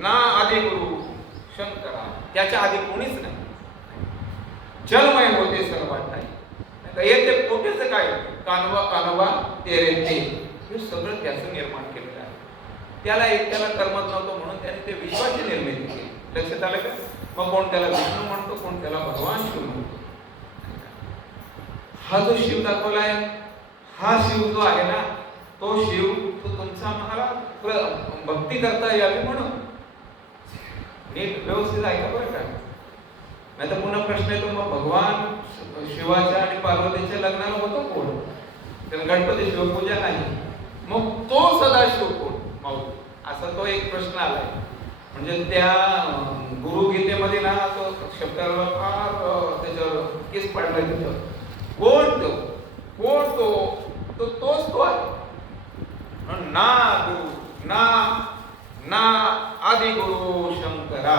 ना आदी गुरु शंकरा, त्याच्या आधी कोणीच नाही. जन्मय होते सर्वात नाही. येते कोटेच काय? कानवा तेरे ते. हे सगळं त्याचं निर्माण केलेलं आहे. त्याला एकट्याला कर्मच नव्हतं म्हणून त्याने ते विश्वाची निर्मिती केली. लक्षात आलं का? मग कोण त्याला विष्णू म्हणतो, कोण त्याला भगवान शिव म्हणतो. हा जो शिव दाखवलाय, हा शिव जो आहे ना, तो शिव तो तुमचा मला भक्ती करता यावी म्हणून नीट व्यवस्थित ऐका बरं का. नाही तर पुन्हा प्रश्न येतो, मग भगवान शिवाच्या आणि पार्वतीच्या लग्नाला होतो कोण? तर गणपती शिवपूजा नाही, मग तो सदाशिव कोण? माऊ, असा तो एक प्रश्न आलाय. म्हणजे त्या गुरुगीतेमध्ये ना तो शब्दाला फार त्याच्यावर केस पडलाय. त्याच्यावर कोण तो? कोण तो? तोच तो आहे ना गुरु ना आदि गुरु शंकरा.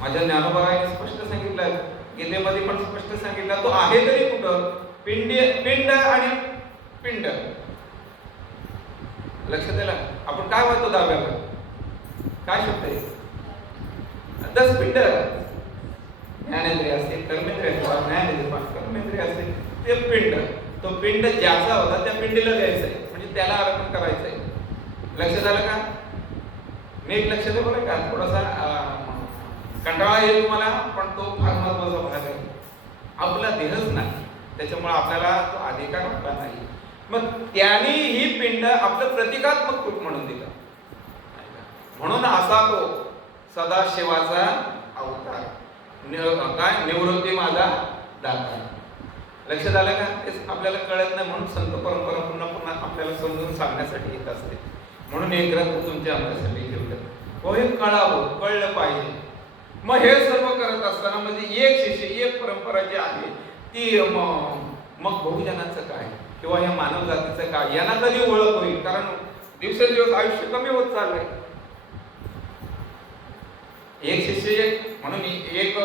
माझ्या ज्ञानोबाराने स्पष्ट सांगितलं, गीतेमध्ये पण स्पष्ट सांगितलं. तो आहे तरी कुठं? पिंड आणि पिंड. लक्षात आलं? आपण काय म्हणतो दाव्याला? काय शब्द आहे? 10 पिंड. ज्ञानेंद्रिय असते, कर्मेंद्रिय असते, ज्ञानेंद्रिय कर्मेंद्रिय असते. ते पिंड, तो पिंड ज्याचा होता त्या पिंडीला द्यायचंय, म्हणजे त्याला अर्पण करायचंय. लक्षात आलं का? नीट लक्षात आहे बरं का? थोडासा कंटाळा येईल तुम्हाला, पण तो फार महत्वाचा भाग आहे. आपला देहच नाही, त्याच्यामुळे आपल्याला तो अधिकार आपला नाही. मग त्याने ही पिंड आपलं प्रतिकात्मक रूप म्हणून दिलं. म्हणून असा तो सदाशिवाचा अवतार. काय? निवृत्ती माझा दाता. लक्षात आलं का? तेच आपल्याला कळत नाही, म्हणून संत परंपरा पुन्हा पुन्हा आपल्याला समजून सांगण्यासाठी येत असते. म्हणून एक ग्रंथ तुमच्या आमच्यासाठी ठेवलं. हो, हे कळावं, कळलं पाहिजे. मग हे सर्व करत असताना म्हणजे एक शिष्य, एक परंपरा जी आहे ती मग बहुजनांचं काय किंवा या मानव जातीचं काय, यांना कधी ओळख होईल? कारण दिवसेंदिवस आयुष्य कमी होत चाललंय. एक शिष्य एक, म्हणून एक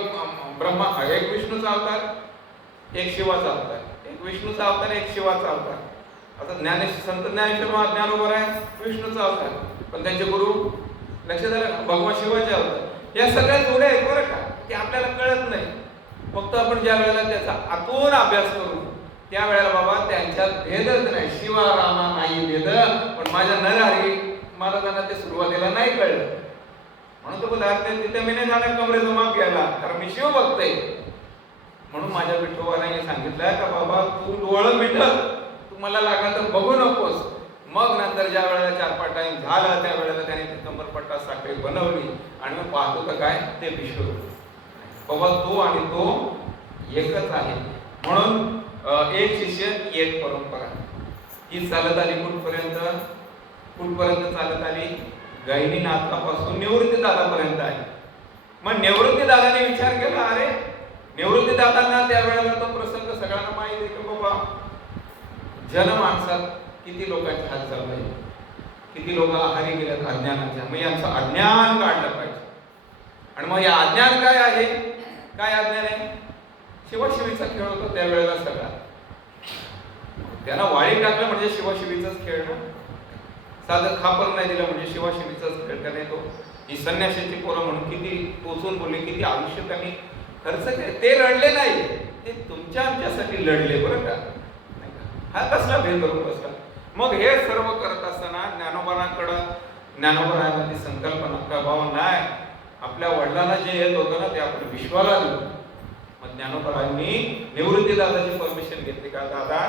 ब्रह्मा, एक विष्णूचा अवतार, एक शिवाचा अवतार. एक विष्णूचा अवतार, एक शिवाचा अवतार. आता संत ज्ञानेश्वर ज्ञानोबा आहे विष्णूचा अवतार, पण त्यांचे गुरु लक्षात आलं भगवान शिवाचे अवतार. या सगळ्या जोड्या आहेत बरं का, ते आपल्याला कळत नाही. फक्त आपण ज्या वेळेला त्याचा आतून अभ्यास करू त्या वेळेला बाबा त्यांच्यात भेदच नाही. शिवा रामा नाही भेद. पण माझ्या नरहरी महाराजांना ते सुरुवातीला नाही कळलं. म्हणून तो बोलला तिथे मी नाही जाणार कमरेचा माप घ्यायला, कारण मी शिव बघतोय. म्हणून माझ्या विठोबाने सांगितलं का बाबा तू डोळं मिटल, तू मला लागला तर बघू नकोस. मग नंतर ज्या वेळेला 4-5 टाइम झाला त्या वेळेला त्याने ती कंबरपट्टा साखळी बनवली आणि मग पाहतो तर काय ते विश्व बाबा तो आणि तो एकच आहे. म्हणून एक शिष्य एक परंपरा ही चालत आली कुठपर्यंत चालत आली? गहिनीनाथापासून निवृत्ती दादापर्यंत आहे. मग निवृत्ती दादाने विचार केला, अरे निवृत्ती दादांना त्या वेळेला तो प्रसंग सगळ्यांना माहिती आहे की बाबा जनमानसात किती लोकांचे हात चालले, किती लोक आहारी गेल्यात अज्ञानाच्या. मग यांचं अज्ञान काढलं पाहिजे. आणि मग या अज्ञान काय आहे? काय अज्ञान आहे? शिवशिवीचा खेळ होता त्यावेळेला सगळा. त्यांना वाळी टाकलं म्हणजे शिवशिवीचाच खेळ ना. साधं खापर नाही दिलं म्हणजे शिवाशिवीचाच खेळ का नाही तो. ही संन्याशाची पोरं म्हणून किती टोचून बोलले, किती आयुष्य त्यांनी खर्च केले. ते रडले नाही, ते तुमच्या आमच्यासाठी लढले बरं का. नाही का? हा कसला भेद करून बसला. मग हे सर्व करत असताना ज्ञानोबरायांची संकल्पना का बाबा नाही, आपल्या वडिलांना जे येत होतं ना ते आपण विश्वाला दिलं. मग ज्ञानोबरायांनी निवृत्ती दादाची परमिशन घेतली का दादा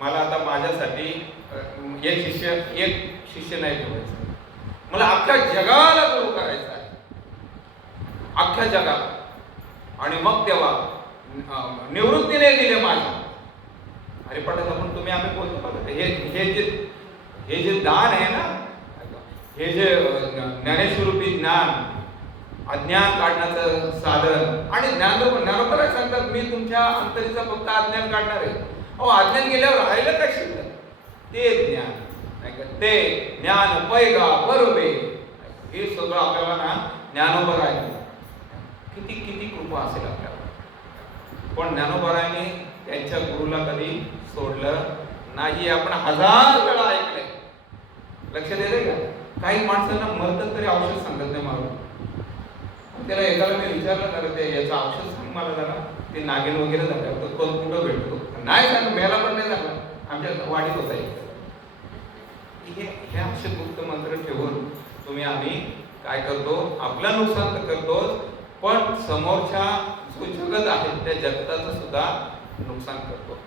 मला आता माझ्यासाठी एक शिष्य नाही ठेवायचा, मला अख्ख्या जगाला गुरु करायचा आहे, अख्ख्या जगाला. आणि मग तेव्हा निवृत्तीने दिले माझ्या. अरे पण तुम्ही आम्ही बोलतो बघा, हे जे दान आहे ना, हे जे ज्ञानेश्वरूपी ज्ञान, अज्ञान काढण्याचं साधन. आणि ज्ञानोबराय सांगतात मी तुमच्या अंतरीचा फक्त अज्ञान काढणार आहे. अहो अज्ञान गेल्यावर राहिलं काय शिल्लक? ते ज्ञान नाही का, ते ज्ञान पैगा बरोबे, हे सगळं आपल्याला ना ज्ञानोबराय. किती किती कृपा असेल आपल्याला. पण ज्ञानोबरायने त्यांच्या गुरुला कधी सोडलं नाही. आपण 1000 वेळा ऐकलंय. लक्ष देते का? काही माणसांना मरतात तरी औषध सांगत नाही मला. त्याला एकाला मी विचारलं तर ते याचं औषध सांग मला जरा, ते नागिन वगैरे झालं तर कोण कुठं भेटतो? नाही सांग, मेला पण नाही झाला, आमच्या वाढीत होता. हे असे गुप्त मंत्र ठेवून तुम्ही आम्ही काय करतो, आपलं नुकसान तर करतोच, पण समोरच्या जो जगत आहे त्या जगताचं सुद्धा नुकसान करतो.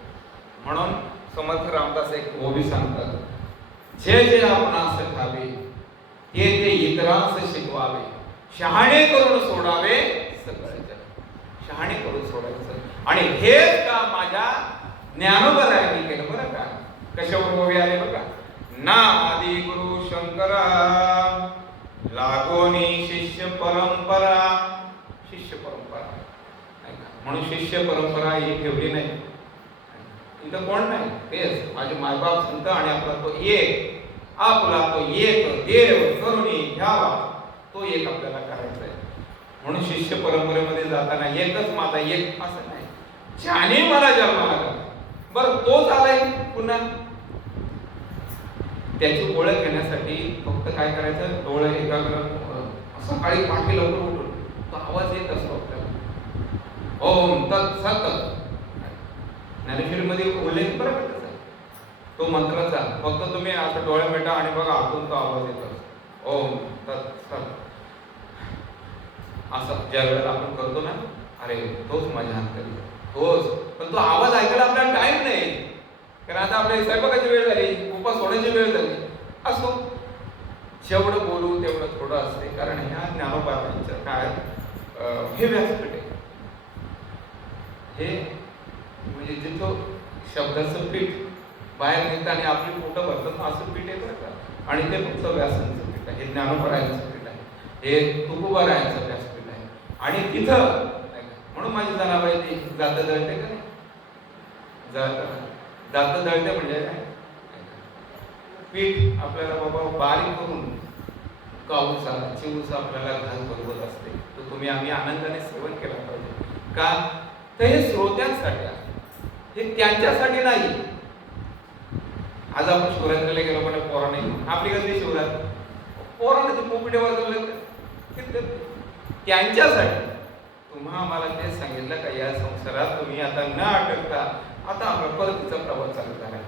म्हणून समर्थ रामदास एक ओवी सांगतात, जे जे आपणास ठावे ते ते इतरांस शिकवावे, शहाणे करून सोडावे सगळे जग. शहाणे करून सोडायचं. आणि हेच का माझ्या ज्ञानोबरायांनी केलं बरं का. कशावर ओवी आले बघा, ना आदि गुरु शंकरा लागोनी शिष्य परंपरा. शिष्य परंपरा म्हणून शिष्य परंपरा ही ठेवली नाही. इथं कोण नाही, तेच माझे मायबाप संत आणि आपला तो एक, आपला तो एक देव करुणी घ्यावा, तो एक आपल्याला करायचा आहे. म्हणून शिष्य परंपरेमध्ये जाताना एकच माता एक असं नाही, ज्याने मला जन्माला घातला बरं तोच आलाय पुन्हा. त्याची ओळख घेण्यासाठी फक्त काय करायचं, डोळे एकाग्र, सकाळी पहाटे लवकर उठून तो आवाज येत असतो आपल्याला, ओम तत् सत. ज्ञानेश्वरीमध्ये उल्लेख बरं का त्याचा, तो मंत्राचा. फक्त तुम्ही असं डोळे मिटा आणि बघा आतून तो आवाज येतो, ओम तत् सत. असं ज्या वेळेला आपण करतो ना, अरे तोच माझ्या अंतरी, तोच. पण तो आवाज ऐकायला आपल्याला टाइम नाही, कारण आता आपल्या स्वयंपाकाची वेळ झाली, उपास होण्याची वेळ झाली. असो, जेवढं बोलू तेवढं थोडं असते. कारण ह्या ज्ञानोबारांचं काय हे व्यासपीठ आहे, हे म्हणजे जिथं शब्दाचं पीठ बाहेर निघतं आणि आपली पोटं भरतात असं पीठ आहे बरं का. आणि ते फक्त व्यासांचं पीठ आहे, हे ज्ञानोबारायांचं पीठ आहे, हे तुकोबारायांचं व्यासपीठ आहे. आणि तिथं म्हणून माझी जनाबाई ती जातं दळते का नाही, जातं दळते म्हणजे काय, पीठ आपल्याला बाबा बारीक करून काऊचा चिवचा आपल्याला घाल बरोबर असते. तर तुम्ही आम्ही आनंदाने सेवन केलं पाहिजे का, तर हे श्रोत्यांसाठी आहे, हे त्यांच्यासाठी नाही. आज आपण शिवरात्रीला गेलो पण पोरा नाही, आपली कधी शिवरात्र पोरांना ते पोपिटे वाजवले त्यांच्यासाठी. तुम्हा आम्हाला तेच सांगितलं का या संसारात तुम्ही आता न अटकता आता आपला परतीचा प्रवास चालू करा.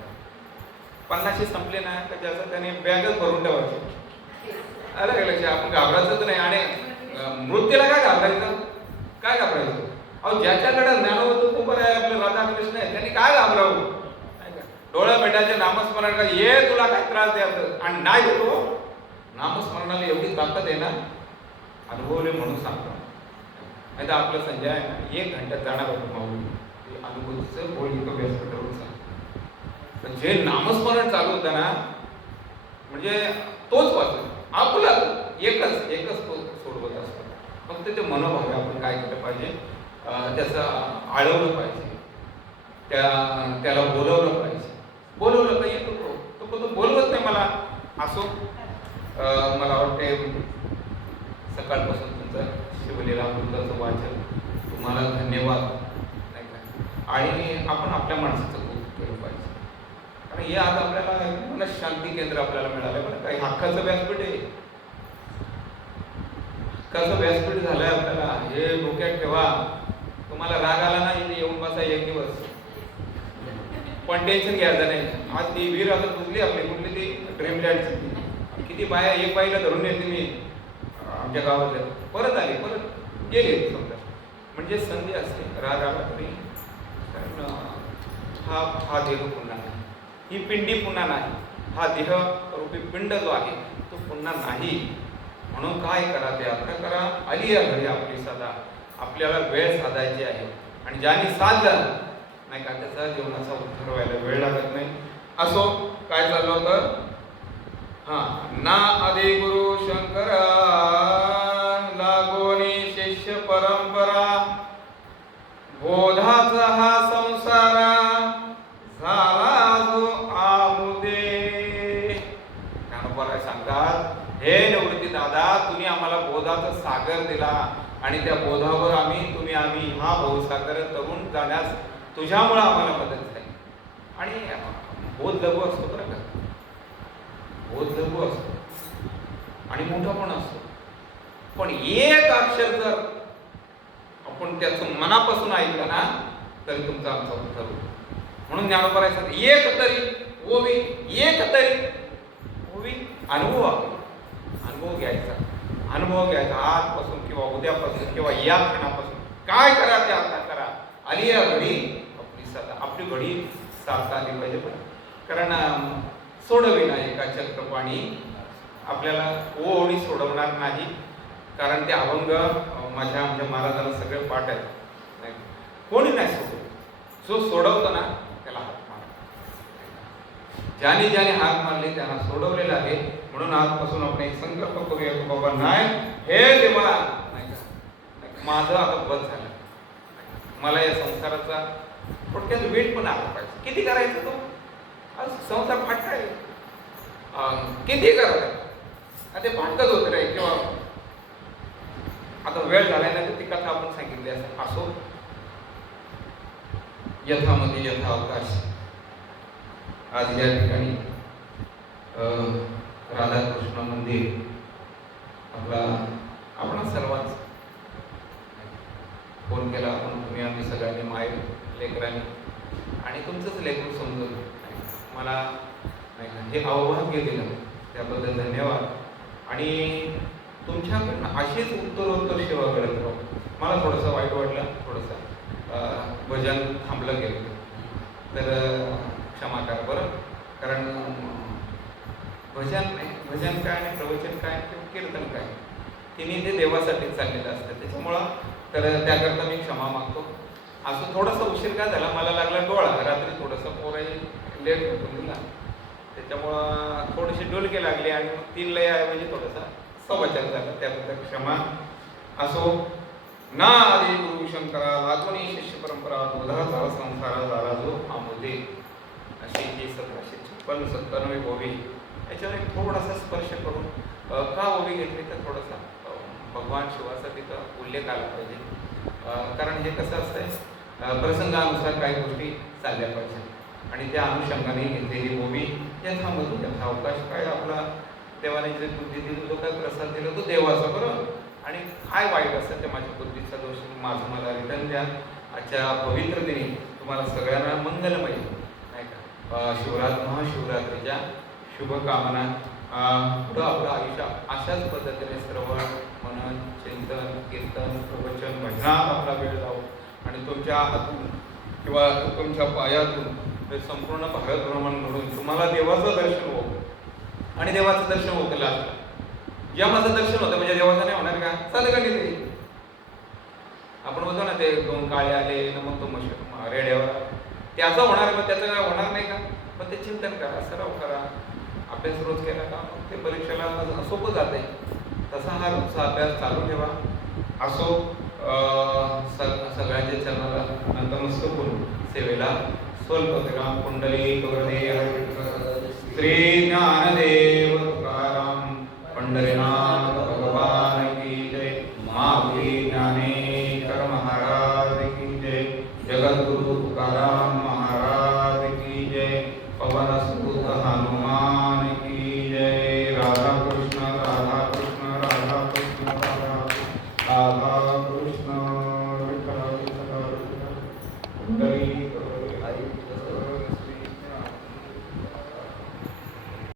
50 संपले ना तर ज्याचं त्याने बॅगच भरून ठेवायची. अरे लक्ष, आपण घाबरायचंच नाही. आणि मृत्यूला काय घाबरायचं, काय घाबरायचं? अहो ज्याच्याकडे ज्ञान होतं तो बरं आहे, आपलं राधाकृष्ण आहे, त्यांनी काय घाबरावं. डोळ्या भेटायचे नामस्मरण का, ये तुला काय त्रास द्यायचं. आणि नाही येतो, नामस्मरणाला एवढी ताकद आहे ना, अनुभवले म्हणून सांगतो. नाही तर आपलं संजय आहे ना 1 घंट्यात जाणार होतं माऊली, अनुभूतीचं बोल इथं व्यासपीठावरून सांग. जे नामस्मरण चालू होतं ना, म्हणजे तोच वाचतो आपला, एकच तो सोडवत असतो. फक्त ते मनोभाव आपण काय केलं पाहिजे, त्याचं आळवलं पाहिजे, त्याला बोलवलं पाहिजे. बोलवलं का येतो तो बोलवत नाही मला. असो, मला वाटते सकाळपासून तुमचं शिवलीला अमृताचं वाचन, तुम्हाला धन्यवाद नाही का. आणि आपण आपल्या माणसाचं खूप केलं पाहिजे. आणि हे आज आपल्याला मन शांती केंद्र आपल्याला मिळालं बरं काही हक्काचं व्यासपीठ आहे. हक्काचं व्यासपीठ झालंय आपल्याला, हे डोक्यात ठेवा. तुम्हाला राग आला ना इथे येऊन बसा एक दिवस, पण टेन्शन घ्यायचं नाही. आज ती वीर आता बुजली आपली कुठली ती ड्रीमलँड, किती बाया एक बाईला धरून येते मी आमच्या गावातल्या, परत आले परत गेले समजा. म्हणजे संधी असते राग आला तरी, कारण हा देह पुन्हा नाही, ही पिंडी पुन्हा नाही, हा देह रूपी पिंड जो आहे तो पुन्हा नाही. म्हणून काय करा ते आता करा, आली या घरी आपली सदा. आपल्याला वेळ साधायची आहे आणि ज्याने साधला नाही का त्याचा जीवनाचा उद्धार व्हायला वेळ लागत नाही. असो काय चाललं होतं, ना आदि गुरु शंकरा लागोनी शिष्य परंपरा, बोधाचा हा संसारा झाला जो आमुदे. ज्ञानोबा सांगतात, हे निवृत्ती दादा तुम्ही आम्हाला बोधाचा सागर दिला आणि त्या बोधावर आम्ही हा भवसागर तरुण जाण्यास तुझ्यामुळे आम्हाला मदत झाली. आणि बोध लघु असतो बरं का, बोध लघु असतो आणि मोठा पण असतो, पण एक अक्षर जर आपण त्याचं मनापासून ऐकलं ना तरी तुमचा आमचा उद्धार होतो. म्हणून ज्ञानोबा सांगतात, एक तरी ओवी, एक तरी ओवी अनुभव घ्यायचा आजपासून किंवा उद्यापासून किंवा या क्षणापासून. काय करा ते आता करा, आली या घडी आपली सदा, आपली घडी साधता आली पाहिजे. पण कारण सोडविना एका चक्रपाणी आपल्याला ओढी सोडवणार नाही, कारण ते अभंग आमच्या महाराजांना सगळे पाठ आहेत, नाही कोणी नाही सोडवत. जो सोडवतो ना त्याला हात मार, ज्याने हात मारले त्यांना सोडवलेला आहे. म्हणून आजपासून आपण एक संकल्प करूया की बाबा नाही हे देवा, नाही माझं आता बस झालं, मला या संसाराचा थोडक्यात वेट पण आला पाहिजे. किती करायचं तो, आज संसार फाटकाय, किती करायचं ते फाटकच होत रे. किंवा आता वेळ झालाय ना ती कथा आपण सांगितली असो, यथामध्ये यथा अवकाश. आज या ठिकाणी राधाकृष्ण मंदिर आपण सर्वांच फोन केला, आपण तुम्ही आम्ही सगळ्यांनी माय लेकरांनी आणि तुमचंच लेकरू समजून मला हे आव्हान दिलं त्याबद्दल धन्यवाद. आणि तुमच्याकडनं अशीच उत्तरोत्तर सेवा करत राहू. मला थोडंसं वाईट वाटलं, थोडंसं भजन थांबलं गेलं तर क्षमा करा बरं. कारण भजन काय आणि प्रवचन काय किंवा कीर्तन काय तिन्ही ते देवासाठीच चाललेलं असतं, त्याच्यामुळं तर त्याकरता मी क्षमा मागतो. असं थोडासा उशीर काय झाला, मला लागला डोळा रात्री, थोडंसं पोराही लेट होतो दिला, त्याच्यामुळं थोडीशी डोलके लागली आणि मग 3 लय आहे म्हणजे थोडासा 4:15 झाला, त्याबद्दल क्षमा. असो ना आदि गुरु शंकरा लागोनी शिष्य परंपरा, बोधाचा संसारा झाला जो आमुदे. अशी जी 1756-97 ओवी याच्यावर एक थोडासा स्पर्श करून का ओवी घेतली तर थोडासा भगवान शिवाचा तिथं उल्लेख आला पाहिजे. कारण हे कसं असतंय, प्रसंगानुसार काही गोष्टी चालल्या पाहिजे आणि त्या अनुषंगाने घेतलेली ओवी यथामधून यथा अवकाश. काय आपला देवाने जे बुद्धी दिली तो काय प्रसाद दिला तो देवाचा बरोबर, आणि काय वाईट असतं ते माझ्या बुद्धीचा दोष माझं मला रिटर्न द्या. आजच्या पवित्र दिनी तुम्हाला सगळ्यांना मंगलमय नाही का महाशिवरात्रीच्या शुभकामना. पुढं आपलं आयुष्य अशाच पद्धतीने श्रवण मनन चिंतन कीर्तन प्रवचन भजनात आपला वेळ जाऊ आणि तुमच्या हातून किंवा तुमच्या पायातून हे संपूर्ण भारत भ्रमण घडून तुम्हाला देवाचं दर्शन होतं. आणि देवाचं दर्शन होतं लास्टला, या माझं दर्शन होतं म्हणजे देवाचं नाही होणार का, चालेल का नाही. ते आपण बोलतो ना ते 2 काळे आले ना मग तो रेड्यावर, त्याचं होणार मग त्याचं काय होणार नाही का. पण ते चिंतन करा, सराव करा, अभ्यास रोज केला का ते परीक्षेला सोपं जात आहे. तसा हा रोजचा अभ्यास चालू ठेवा. असो सगळ्यांच्या चरणाला नतमस्तक होऊन सेवेला स्वल्पविराम कुंडली श्री ज्ञानदेव तुकाराम पंढरीनाथ भगवान की जय. महावीर ज्ञानेश्वर महाराज की जय. जगद्गुरु तुकाराम महाराज की जय. पवन राधा कृष्ण विठ्ठल विठ्ठल विठ्ठल